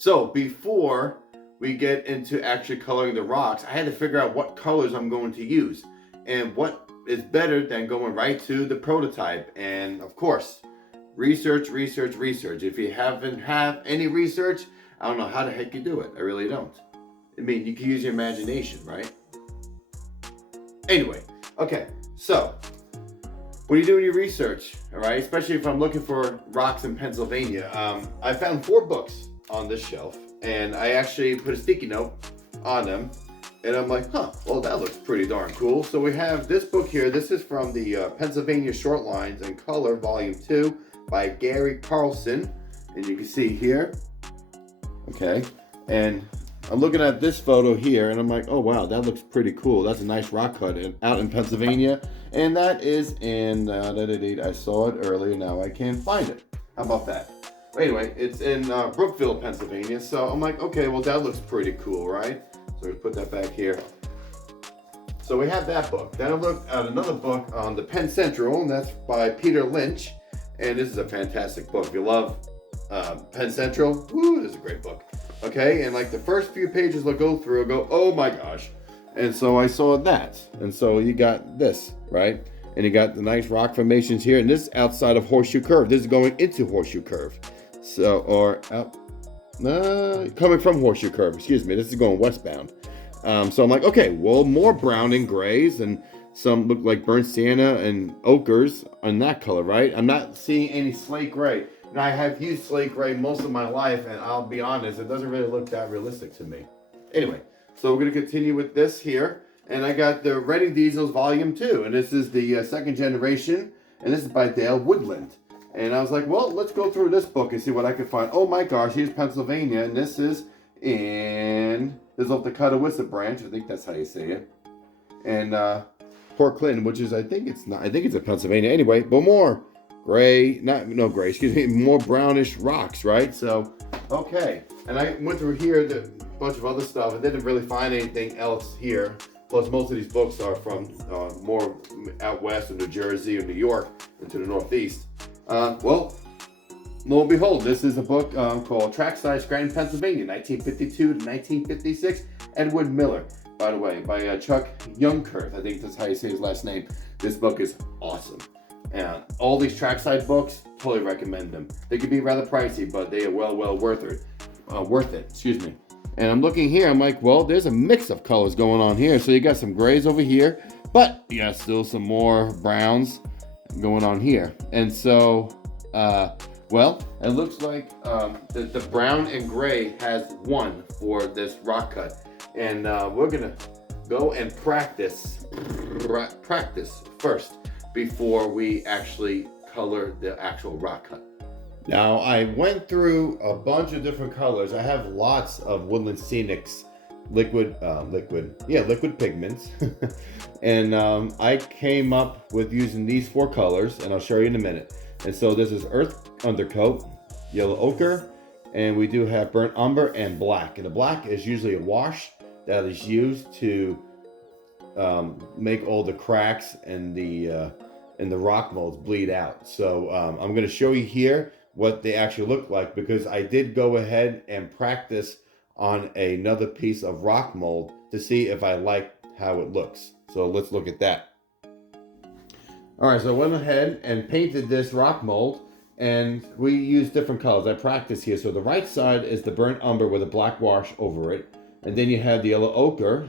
So before we get into actually coloring the rocks, I had to figure out what colors I'm going to use and what is better than going right to the prototype. And of course, research. If you haven't had any research, I don't know how the heck you do it. I really don't. I mean, you can use your imagination, right? Anyway, okay, so when you're doing your research, all right, especially if I'm looking for rocks in Pennsylvania, I found 4 books on this shelf, and I actually put a sticky note on them, and I'm like, well, that looks pretty darn cool. So we have this book here. This is from the Pennsylvania Short Lines in Color, Volume 2 by Gary Carlson, and you can see here, okay, and I'm looking at this photo here, and I'm like, oh wow, that looks pretty cool. That's a nice rock cut out in Pennsylvania, and that is in, I saw it earlier, now I can't find it. How about that? Anyway, it's in Brookville, Pennsylvania, so I'm like, okay, well, that looks pretty cool, right? So we put that back here. So we have that book. Then I looked at another book on the Penn Central, and that's by Peter Lynch, and this is a fantastic book. If you love Penn Central, woo, this is a great book. Okay, and like the first few pages I'll go through, I'll go, oh my gosh. And so I saw that. And so you got this, right? And you got the nice rock formations here, and this is outside of Horseshoe Curve. This is going into Horseshoe Curve. So, or out, coming from Horseshoe Curve, excuse me. This is going westbound. So I'm like, okay, well, more brown and grays, and some look like burnt sienna and ochres on that color, right? I'm not seeing any slate gray. Now, I have used slate gray most of my life, and I'll be honest, it doesn't really look that realistic to me. Anyway, so we're going to continue with this here, and I got the Reading Diesels Volume 2, and this is the second generation, and this is by Dale Woodland. And I was like, well, let's go through this book and see what I can find. Oh my gosh, here's Pennsylvania, and this is off the Cuttawissa branch, I think that's how you say it. And Port Clinton, which is, I think it's in Pennsylvania. Anyway, but more more brownish rocks, right? So, okay. And I went through here, a bunch of other stuff, and didn't really find anything else here. Plus, most of these books are from more out west of New Jersey or New York into the Northeast. Well, lo and behold, this is a book called Trackside Scranton, Pennsylvania, 1952 to 1956. Edward Miller, by the way, by Chuck Youngkirth. I think that's how you say his last name. This book is awesome. And all these trackside books, totally recommend them. They can be rather pricey, but they are well worth it. Excuse me. And I'm looking here, I'm like, well, there's a mix of colors going on here. So you got some grays over here, but you got still some more browns going on here. And so, well, it looks like the brown and gray has won for this rock cut. And we're gonna go and practice first before we actually color the actual rock cut. Now, I went through a bunch of different colors. I have lots of Woodland Scenics liquid pigments. And I came up with using these 4 colors, and I'll show you in a minute. And so this is earth undercoat, yellow ochre, and we do have burnt umber and black. And the black is usually a wash that is used to make all the cracks and the rock molds bleed out. So I'm going to show you here what they actually look like, because I did go ahead and practice on another piece of rock mold to see if I like how it looks. So let's look at that. All right, so I went ahead and painted this rock mold, and we used different colors. I practiced here. So the right side is the burnt umber with a black wash over it, and then you have the yellow ochre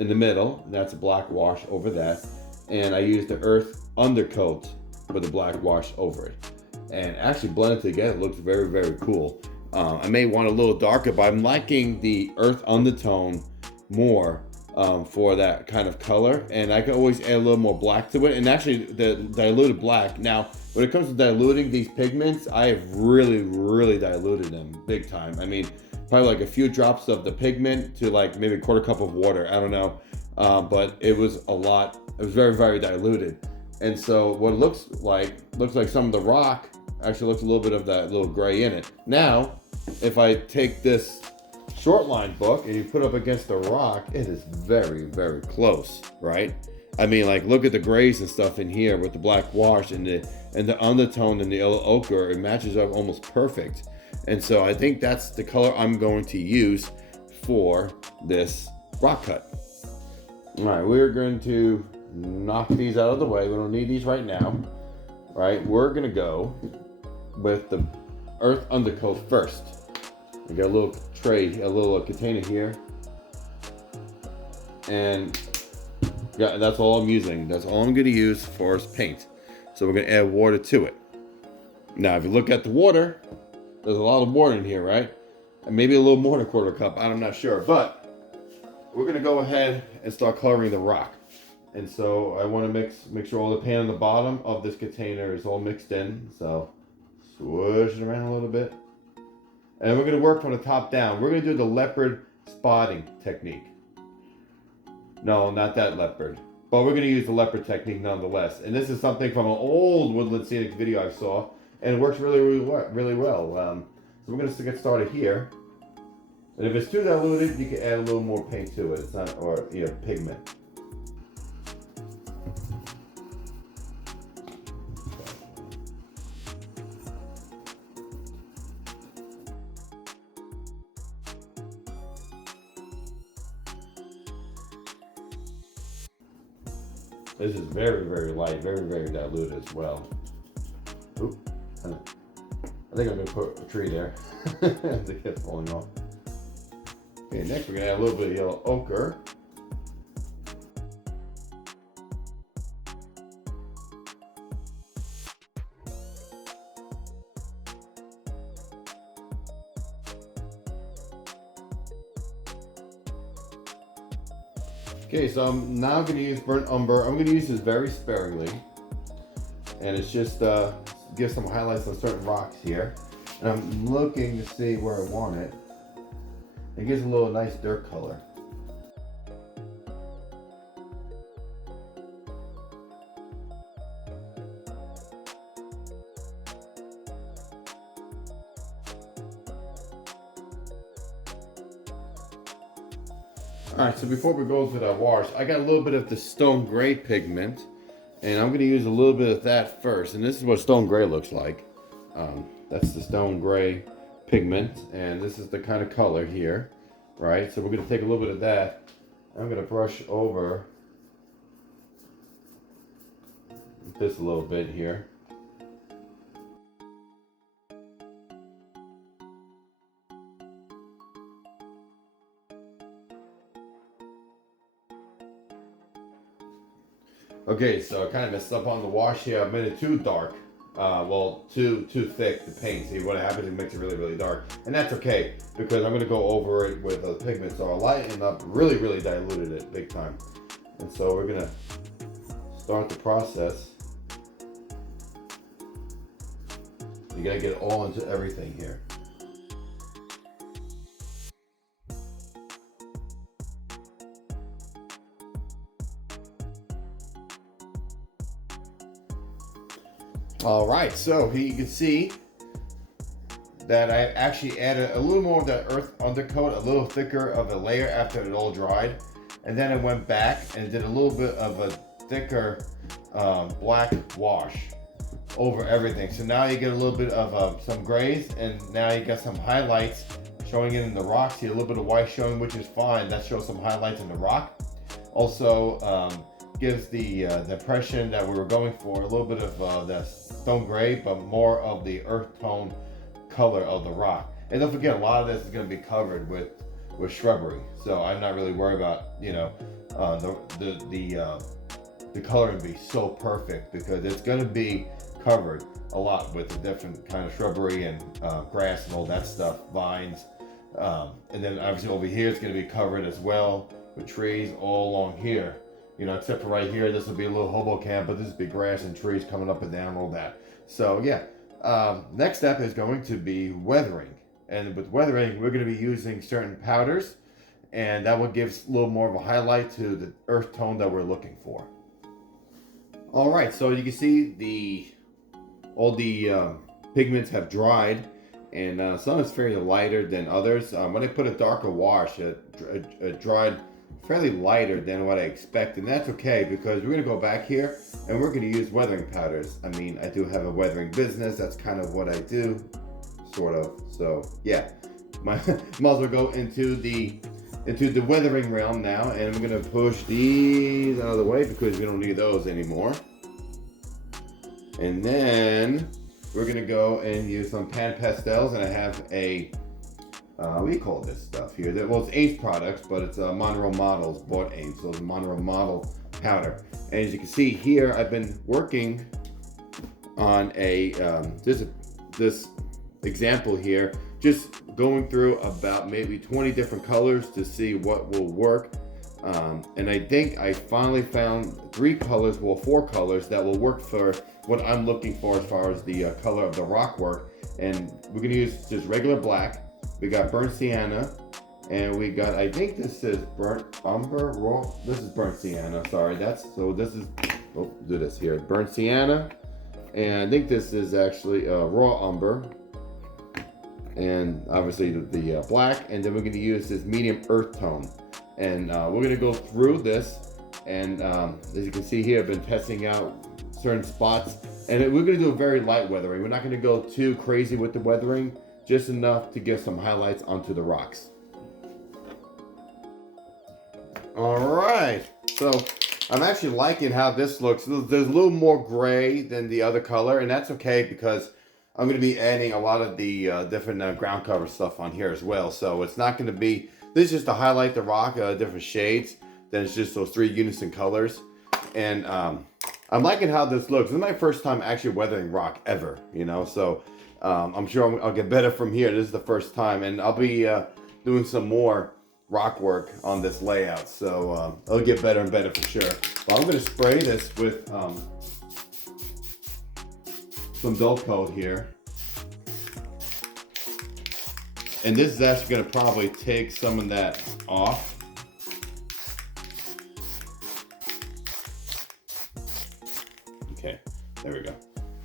in the middle, and that's a black wash over that. And I used the earth undercoat with a black wash over it. and actually blended together. It looks very, very cool. I may want a little darker, but I'm liking the earth undertone more for that kind of color, and I can always add a little more black to it. And actually, the diluted black. Now, when it comes to diluting these pigments, I have really, really diluted them big time. I mean, probably like a few drops of the pigment to like maybe a quarter cup of water. I don't know, but it was a lot. It was very, very diluted. And so what it looks like some of the rock actually looks a little bit of that little gray in it. Now, if I take this short line book and you put it up against the rock, it is very, very close, right? I mean, like, look at the grays and stuff in here with the black wash and the undertone and the yellow ochre. It matches up almost perfect. And so I think that's the color I'm going to use for this rock cut. All right, we're going to knock these out of the way. We don't need these right now, right? We're gonna go with the earth undercoat first. We got a little tray, a little container here, and yeah, that's all I'm using. That's all I'm gonna use for paint. So we're gonna add water to it. Now, if you look at the water, there's a lot of water in here, right? And maybe a little more than a quarter cup. I'm not sure, but we're gonna go ahead and start coloring the rock. And so I want to make sure all the paint on the bottom of this container is all mixed in. So swoosh it around a little bit. And we're going to work from the top down. We're going to do the leopard spotting technique. No, not that leopard. But we're going to use the leopard technique nonetheless. And this is something from an old Woodland Scenic video I saw. And it works really, really well. So we're going to get started here. And if it's too diluted, you can add a little more paint to it. It's not, or pigment. This is very, very light, very, very diluted as well. Oop. I think I'm gonna put a tree there. The kid's falling off. Okay, next we're gonna add a little bit of yellow ochre. Okay, so I'm now going to use burnt umber. I'm going to use this very sparingly, and it's just give some highlights on certain rocks here. And I'm looking to see where I want it. It gives a little nice dirt color. Alright, so before we go to that wash, I got a little bit of the stone gray pigment, and I'm going to use a little bit of that first. And this is what stone gray looks like. That's the stone gray pigment, and this is the kind of color here, right? So we're going to take a little bit of that. I'm going to brush over this a little bit here. Okay, so I kind of messed up on the wash here. I made it too dark. Too thick, the paint. See, what happens, it makes it really, really dark. And that's okay, because I'm going to go over it with the pigment. So I'll lighten up, really, really diluted it big time. And so we're going to start the process. You got to get it all into everything here. All right, so here you can see that I actually added a little more of that earth undercoat, a little thicker of a layer after it all dried. And then I went back and did a little bit of a thicker black wash over everything. So now you get a little bit of some grays, and now you got some highlights showing it in the rocks here, a little bit of white showing, which is fine. That shows some highlights in the rock. Also, gives the impression that we were going for, a little bit of that stone gray, but more of the earth tone color of the rock. And don't forget, a lot of this is going to be covered with shrubbery, so I'm not really worried about the color to be so perfect, because it's going to be covered a lot with the different kind of shrubbery and grass and all that stuff, vines. And then obviously over here it's going to be covered as well with trees all along here. You know, except for right here, this will be a little hobo camp, but this will be grass and trees coming up and down, all that. So yeah, next step is going to be weathering. And with weathering, we're going to be using certain powders, and that will give a little more of a highlight to the earth tone that we're looking for. All right, so you can see all the pigments have dried, and some is fairly lighter than others. When I put a darker wash, it dried fairly lighter than what I expected, and that's okay because we're going to go back here and we're going to use weathering powders. I mean, I do have a weathering business. That's kind of what I do, sort of. So yeah, might as well go into the weathering realm now, and I'm going to push these out of the way because we don't need those anymore. And then we're going to go and use some pan pastels, and I have a what do you call this stuff here? Well, it's Ames products, but it's Monroe Models, bought Ames, so it's Monroe Model powder. And as you can see here, I've been working on a this example here, just going through about maybe 20 different colors to see what will work. And I think I finally found 4 colors that will work for what I'm looking for as far as the color of the rock work. And we're gonna use just regular black. We got burnt sienna, and we got, I think this is burnt umber, raw. This is burnt sienna, sorry. Do this here, burnt sienna. And I think this is actually raw umber. And obviously the black, and then we're gonna use this medium earth tone. And we're gonna go through this, and as you can see here, I've been testing out certain spots, and we're gonna do a very light weathering. We're not gonna go too crazy with the weathering, just enough to get some highlights onto the rocks. All right, so I'm actually liking how this looks. There's a little more gray than the other color, and that's okay because I'm going to be adding a lot of the different ground cover stuff on here as well. So it's not going to be, this is just to highlight the rock, different shades. Then it's just those 3 unison colors. And I'm liking how this looks. This is my first time actually weathering rock ever, you know, so I'm sure I'll get better from here. This is the first time, and I'll be doing some more rock work on this layout, so it'll get better and better for sure. But I'm going to spray this with some dull coat here, and this is actually going to probably take some of that off. Okay, there we go.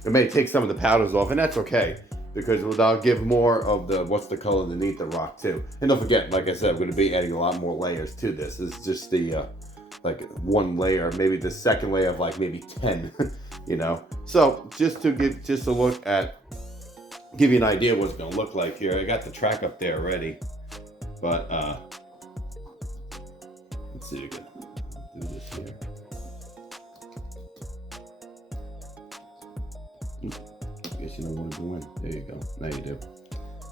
It may take some of the powders off, and that's okay because I'll give more of what's the color underneath the rock too. And don't forget, like I said, I'm going to be adding a lot more layers to this. This is just the like 1 layer, maybe the second layer of like maybe 10, you know. So just to give a look at, give you an idea what it's going to look like here. I got the track up there already, but let's see, we can do this here. I guess you don't want to go in. There you go. Now you do.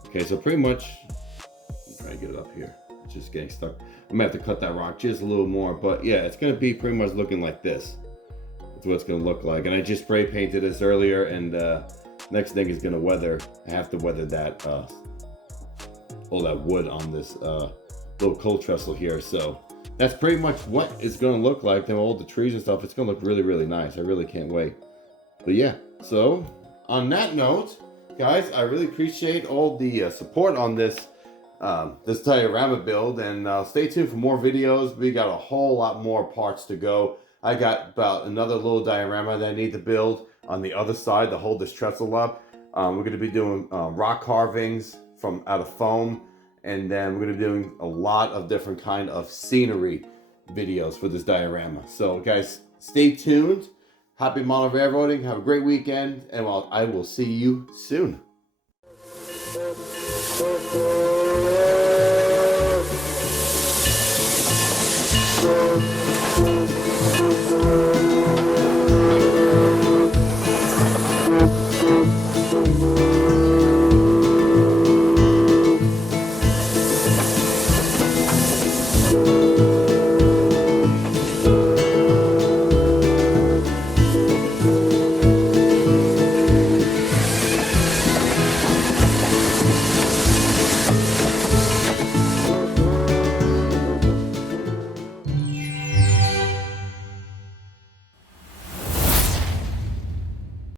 Okay, so pretty much, I'm trying to get it up here. It's just getting stuck. I'm gonna have to cut that rock just a little more, but yeah, it's gonna be pretty much looking like this. That's what it's gonna look like. And I just spray painted this earlier, and next thing is gonna weather. I have to weather that all that wood on this little cold trestle here. So that's pretty much what it's gonna look like. Then all the trees and stuff, it's gonna look really, really nice. I really can't wait. But yeah, so on that note, guys, I really appreciate all the support on this diorama build, and stay tuned for more videos. We got a whole lot more parts to go. I got about another little diorama that I need to build on the other side to hold this trestle up. We're going to be doing rock carvings out of foam, and then we're going to be doing a lot of different kind of scenery videos for this diorama. So guys, stay tuned. Happy model railroading. Have a great weekend, and I will see you soon.